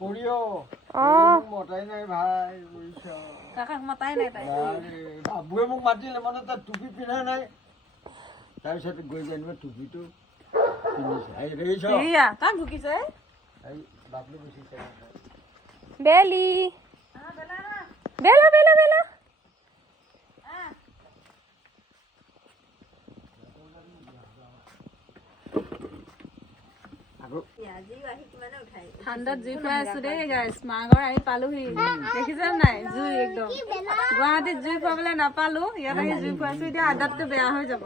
পৰিও মতাই নাই ভাই বুজিছ কাকাক মাতাই নাই তাই বাবুৱে মোক মাতিলে মানে তাত টুপি পিন্ধা নাই তাৰপিছত গৈ জানিব টুপিটো পিন্ধিছে এই দেখিছ কাক ঢুকিছে এই বাবলু গুচিছে বেলি বেলা বেলা বেলা ঠাণ্ডাত জুই ফুৱাই আছো দেই গাইছ মাঘৰ আহি পালোহি দেখিছে নাই জুই একদম গুৱাহাটীত জুই ফুৱাবলৈ নাপালো ইয়াত আহি জুই ফুৱাইছো এতিয়া আদাতটো বেয়া হৈ যাব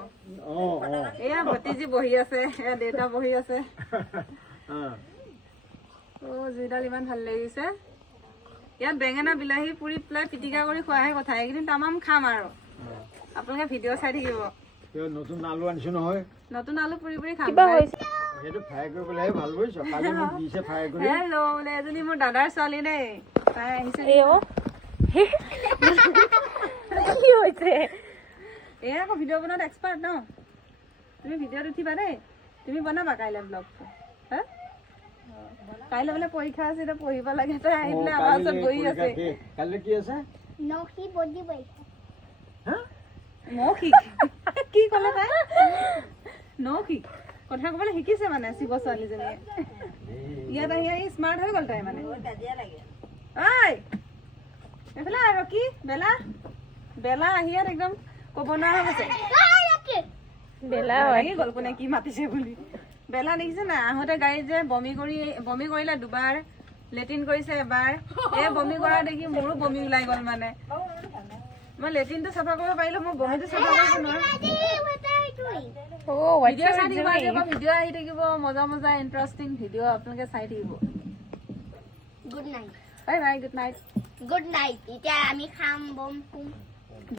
এয়া ভতিজী বহি আছে এয়া দেউতা বহি আছে জুইডাল ইমান ভাল লাগিছে ইয়াত বেঙেনা বিলাহী পুৰি পেলাই পিটিকা কৰি খোৱাহে কথা এইকেইদিন তামাম খাম আৰু আপোনালোকে ভিডিঅ' চাই থাকিব নতুন আলু আনিছো নহয় নতুন আলু পুৰি পুৰি খাম সেইটো ফ্ৰাই কৰি পেলাই ভাল কৰিছ কালি মোক দিছে ফ্ৰাই কৰি হেল্ল' বোলে এজনী মোৰ দাদাৰ ছোৱালী দেই তাই আহিছে কি হৈছে এয়া আকৌ ভিডিঅ' বনোৱাত এক্সপাৰ্ট ন তুমি ভিডিঅ'ত উঠিবা দেই তুমি বনাবা কাইলৈ ব্লগটো হা কাইলৈ বোলে পৰীক্ষা আছে এতিয়া পঢ়িব লাগে তাই আহি পেলাই আমাৰ ওচৰত বহি আছে কাইলৈ কি আছে মৌখিক কি ক'লে তাই মৌখিক কথা ক'বলৈ শিকিছে মানে শিৱ ছোৱালীজনীয়ে ইয়াত আহি আহি স্মাৰ্ট হৈ গ'ল তাই মানে ঐ এইফালে আৰু কি বেলা বেলা আহি ইয়াত একদম ক'ব নোৱাৰা হৈ গৈছে বেলা লাগি গ'ল কোনে কি মাতিছে বুলি বেলা দেখিছে নাই আহোঁতে গাড়ীত যে বমি কৰিলে দুবাৰ লেট্ৰিন কৰিছে এবাৰ এই বমি কৰা দেখি মোৰো বমি ওলাই গ'ল মানে মই লেট্ৰিনটো চাফা কৰিব পাৰিলো মই বমিটো চাফা কৰিব নোৱাৰো ভিডিঅ' চাই থাকিব ভিডিঅ' আহি থাকিব মজা মজা ইণ্টাৰেষ্টিং ভিডিঅ' আপোনালোকে চাই থাকিব good night bye bye good night good night এতিয়া আমি খাম বম